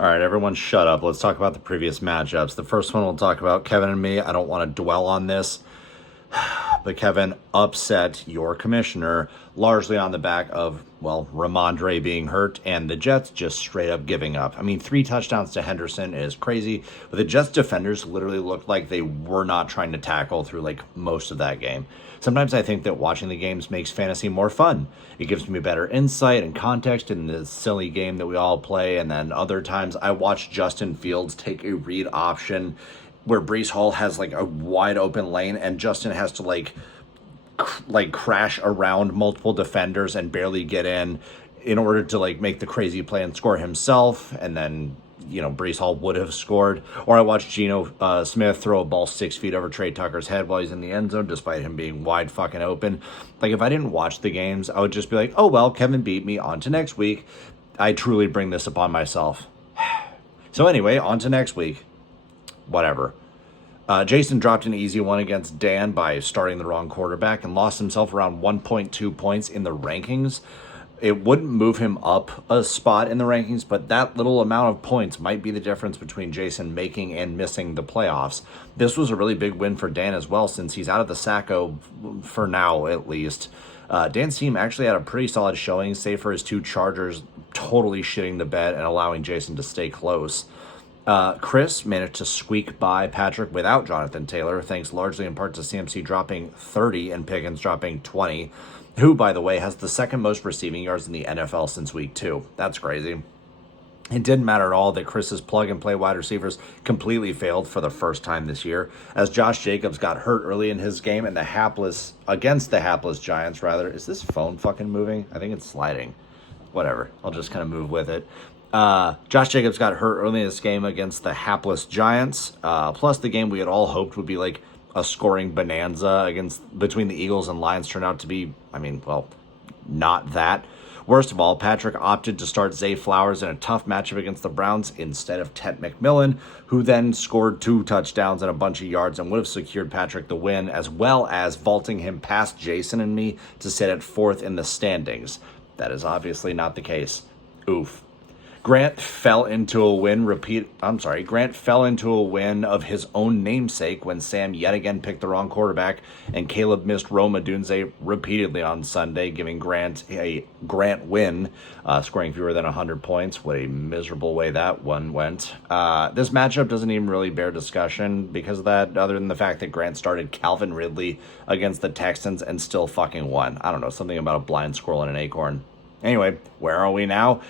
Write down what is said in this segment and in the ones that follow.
All right, everyone shut up. Let's talk about the previous matchups. The first one we'll talk about, Kevin and me. I don't want to dwell on this, but Kevin upset your commissioner largely on the back of, well, Ramondre being hurt and the Jets just straight up giving up. I mean, 3 touchdowns to Henderson is crazy, but the Jets defenders literally looked like they were not trying to tackle through like most of that game. Sometimes I think that watching the games makes fantasy more fun. It gives me better insight and context in the silly game that we all play, and then other times I watch Justin Fields take a read option where Breece Hall has like a wide open lane and Justin has to like crash around multiple defenders and barely get in order to like make the crazy play and score himself, and then Breece Hall would have scored. Or I watched Geno Smith throw a ball 6 feet over Trey Tucker's head while he's in the end zone, despite him being wide fucking open. Like, if I didn't watch the games, I would just be like, oh, well, Kevin beat me. On to next week. I truly bring this upon myself. So anyway, on to next week. Whatever. Jason dropped an easy one against Dan by starting the wrong quarterback and lost himself around 1.2 points in the rankings. It wouldn't move him up a spot in the rankings, but that little amount of points might be the difference between Jason making and missing the playoffs. This was a really big win for Dan as well, since he's out of the Sacco for now, at least. Dan's team actually had a pretty solid showing, save for his 2 Chargers totally shitting the bed and allowing Jason to stay close. Chris managed to squeak by Patrick without Jonathan Taylor, thanks largely in part to CMC dropping 30 and Pickens dropping 20. Who, by the way, has the second most receiving yards in the NFL since week 2. That's crazy. It didn't matter at all that Chris's plug-and-play wide receivers completely failed for the first time this year, as Josh Jacobs got hurt early in his game and against the hapless Giants, rather. Is this phone fucking moving? I think it's sliding. Whatever. I'll just kind of move with it. Josh Jacobs got hurt early in this game against the hapless Giants, plus the game we had all hoped would be like a scoring bonanza between the Eagles and Lions turned out to be, not that. Worst of all, Patrick opted to start Zay Flowers in a tough matchup against the Browns instead of Ted McMillan, who then scored 2 touchdowns and a bunch of yards and would have secured Patrick the win, as well as vaulting him past Jason and me to sit at 4th in the standings. That is obviously not the case. Oof. Grant fell into a win of his own namesake when Sam yet again picked the wrong quarterback, and Caleb missed Rome Odunze repeatedly on Sunday, giving Grant a Grant win, scoring fewer than 100 points. What a miserable way that one went. This matchup doesn't even really bear discussion because of that, other than the fact that Grant started Calvin Ridley against the Texans and still fucking won. I don't know, something about a blind squirrel and an acorn. Anyway, where are we now?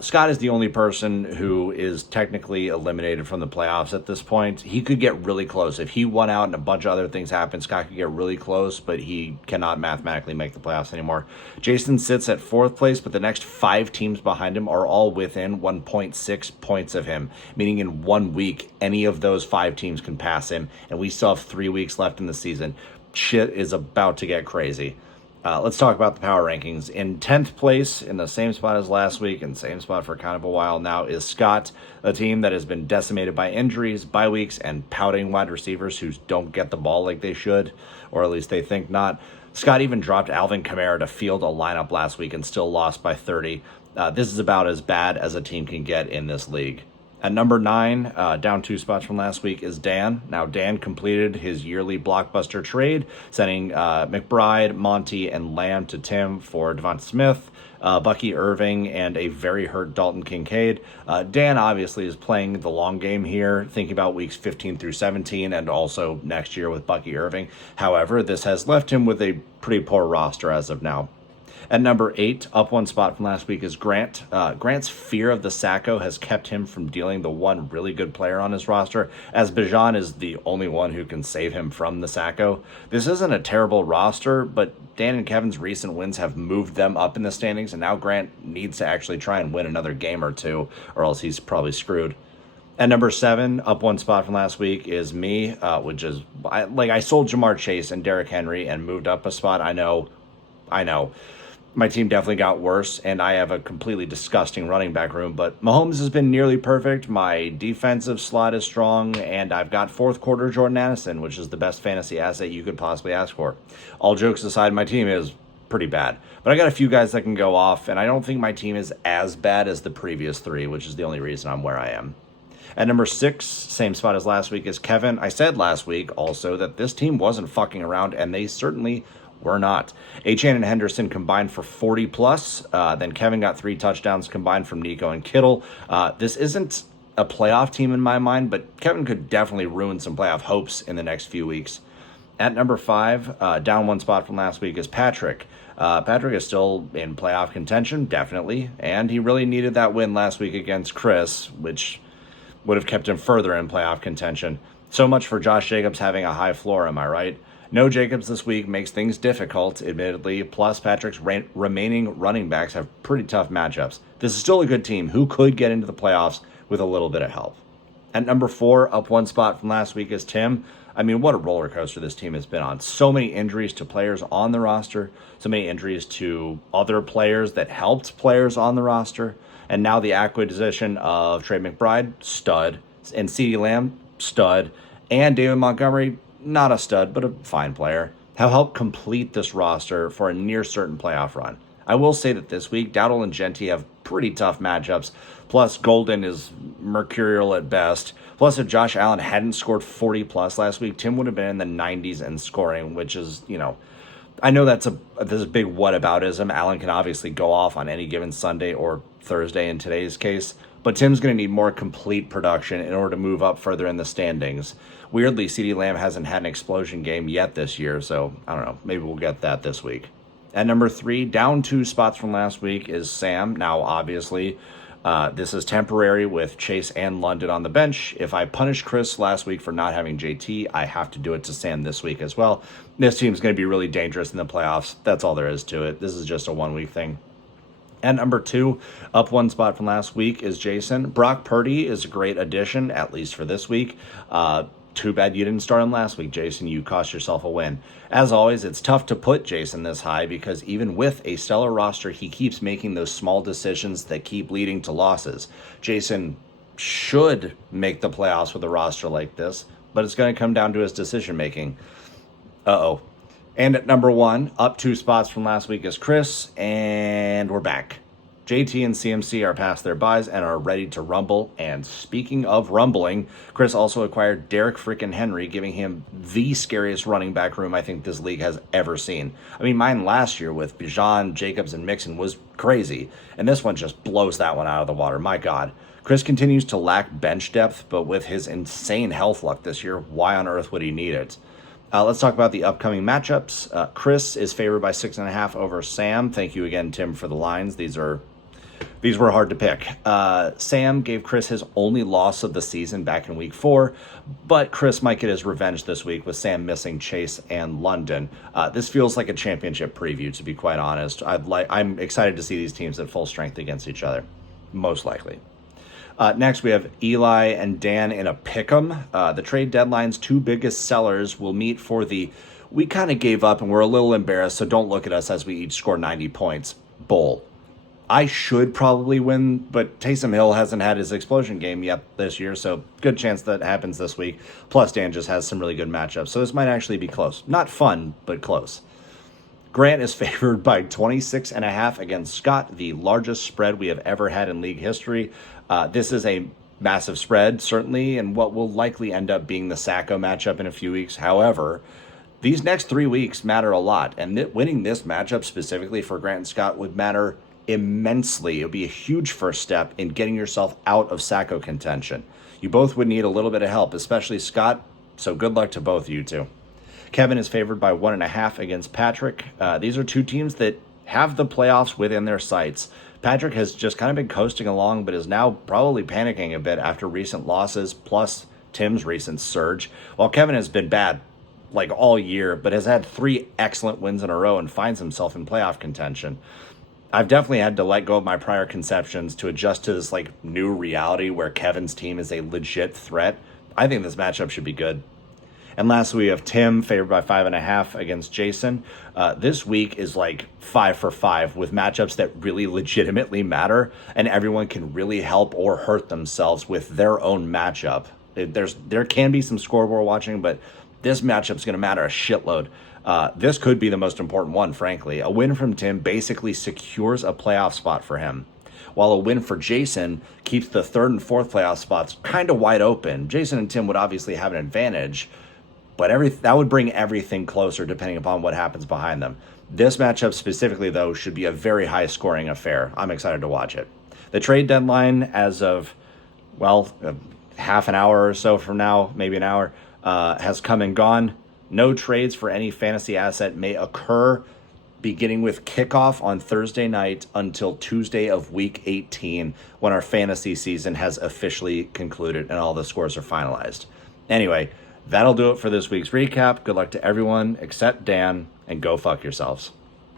Scott is the only person who is technically eliminated from the playoffs at this point. He could get really close. If he won out and a bunch of other things happened, Scott could get really close, but he cannot mathematically make the playoffs anymore. Jason sits at 4th place, but the next 5 teams behind him are all within 1.6 points of him, meaning in 1 week, any of those 5 teams can pass him, and we still have 3 weeks left in the season. Shit is about to get crazy. Let's talk about the power rankings. In 10th place, in the same spot as last week, and same spot for kind of a while now, is Scott, a team that has been decimated by injuries, bye weeks, and pouting wide receivers who don't get the ball like they should, or at least they think not. Scott even dropped Alvin Kamara to field a lineup last week and still lost by 30. This is about as bad as a team can get in this league. At number 9, down 2 spots from last week, is Dan. Now, Dan completed his yearly blockbuster trade, sending McBride, Monty, and Lamb to Tim for Devonta Smith, Bucky Irving, and a very hurt Dalton Kincaid. Dan obviously is playing the long game here, thinking about weeks 15 through 17, and also next year with Bucky Irving. However, this has left him with a pretty poor roster as of now. At number 8, up 1 spot from last week, is Grant. Grant's fear of the Sacco has kept him from dealing the one really good player on his roster, as Bijan is the only one who can save him from the Sacco. This isn't a terrible roster, but Dan and Kevin's recent wins have moved them up in the standings, and now Grant needs to actually try and win another game or 2, or else he's probably screwed. At number 7, up 1 spot from last week, is me, which is, I sold Jamar Chase and Derrick Henry and moved up a spot. I know. My team definitely got worse, and I have a completely disgusting running back room, but Mahomes has been nearly perfect. My defensive slot is strong, and I've got 4th quarter Jordan Addison, which is the best fantasy asset you could possibly ask for. All jokes aside, my team is pretty bad. But I got a few guys that can go off, and I don't think my team is as bad as the previous 3, which is the only reason I'm where I am. At number 6, same spot as last week, is Kevin. I said last week also that this team wasn't fucking around, and they certainly were not. Achane and Henderson combined for 40 plus. Then Kevin got 3 touchdowns combined from Nico and Kittle. This isn't a playoff team in my mind, but Kevin could definitely ruin some playoff hopes in the next few weeks. At number 5, down 1 spot from last week, is Patrick. Patrick is still in playoff contention, definitely, and he really needed that win last week against Chris, which would have kept him further in playoff contention. So much for Josh Jacobs having a high floor, am I right? No Jacobs this week makes things difficult, admittedly, plus Patrick's remaining running backs have pretty tough matchups. This is still a good team who could get into the playoffs with a little bit of help. At number 4, up 1 spot from last week, is Tim. I mean, what a roller coaster this team has been on. So many injuries to players on the roster, so many injuries to other players that helped players on the roster, and now the acquisition of Trey McBride, stud, and CeeDee Lamb, stud, and David Montgomery, not a stud, but a fine player, have helped complete this roster for a near certain playoff run. I will say that this week, Dowdle and Genty have pretty tough matchups. Plus, Golden is mercurial at best. Plus, if Josh Allen hadn't scored 40 plus last week, Tim would have been in the 90s in scoring, which is, I know there's a big whataboutism. Allen can obviously go off on any given Sunday or Thursday in today's case, but Tim's going to need more complete production in order to move up further in the standings. Weirdly, CeeDee Lamb hasn't had an explosion game yet this year, so I don't know. Maybe we'll get that this week. At number 3, down 2 spots from last week, is Sam. Now, obviously, this is temporary with Chase and London on the bench. If I punished Chris last week for not having JT, I have to do it to Sam this week as well. This team's going to be really dangerous in the playoffs. That's all there is to it. This is just a 1-week thing. And number 2, up 1 spot from last week, is Jason. Brock Purdy is a great addition, at least for this week. Too bad you didn't start him last week, Jason. You cost yourself a win. As always, it's tough to put Jason this high because even with a stellar roster, he keeps making those small decisions that keep leading to losses. Jason should make the playoffs with a roster like this, but it's going to come down to his decision making. And at number 1, up 2 spots from last week, is Chris, and we're back. JT and CMC are past their buys and are ready to rumble. And speaking of rumbling, Chris also acquired Derek freaking Henry, giving him the scariest running back room I think this league has ever seen. I mean, mine last year with Bijan, Jacobs, and Mixon was crazy, and this one just blows that one out of the water. My God. Chris continues to lack bench depth, but with his insane health luck this year, why on earth would he need it? Let's talk about the upcoming matchups. Chris is favored by 6.5 over Sam. Thank you again, Tim, for the lines. These were hard to pick. Sam gave Chris his only loss of the season back in week 4, but Chris might get his revenge this week with Sam missing Chase and London. This feels like a championship preview, to be quite honest. I'm excited to see these teams at full strength against each other, most likely. Next, we have Eli and Dan in a pick'em. The trade deadline's 2 biggest sellers will meet for the "we kind of gave up and we're a little embarrassed, so don't look at us as we each score 90 points" bowl. I should probably win, but Taysom Hill hasn't had his explosion game yet this year, so good chance that happens this week. Plus, Dan just has some really good matchups, so this might actually be close. Not fun, but close. Grant is favored by 26.5 against Scott, the largest spread we have ever had in league history. This is a massive spread, certainly, and what will likely end up being the Sacco matchup in a few weeks. However, these next 3 weeks matter a lot, and winning this matchup specifically for Grant and Scott would matter immensely. It would be a huge first step in getting yourself out of Sacco contention. You both would need a little bit of help, especially Scott, so good luck to both of you two. Kevin is favored by 1.5 against Patrick. These are 2 teams that have the playoffs within their sights. Patrick has just kind of been coasting along, but is now probably panicking a bit after recent losses, plus Tim's recent surge, while Kevin has been bad like all year, but has had 3 excellent wins in a row and finds himself in playoff contention. I've definitely had to let go of my prior conceptions to adjust to this new reality where Kevin's team is a legit threat. I think this matchup should be good. And lastly, we have Tim favored by 5.5 against Jason. This week is 5 for 5 with matchups that really legitimately matter, and everyone can really help or hurt themselves with their own matchup. There can be some scoreboard watching, but this matchup's going to matter a shitload. This could be the most important one, frankly. A win from Tim basically secures a playoff spot for him, while a win for Jason keeps the third and fourth playoff spots kind of wide open. Jason and Tim would obviously have an advantage, but that would bring everything closer depending upon what happens behind them. This matchup specifically, though, should be a very high-scoring affair. I'm excited to watch it. The trade deadline, as of, half an hour or so from now, maybe an hour, has come and gone. No trades for any fantasy asset may occur beginning with kickoff on Thursday night until Tuesday of week 18, when our fantasy season has officially concluded and all the scores are finalized. Anyway, that'll do it for this week's recap. Good luck to everyone except Dan, and go fuck yourselves.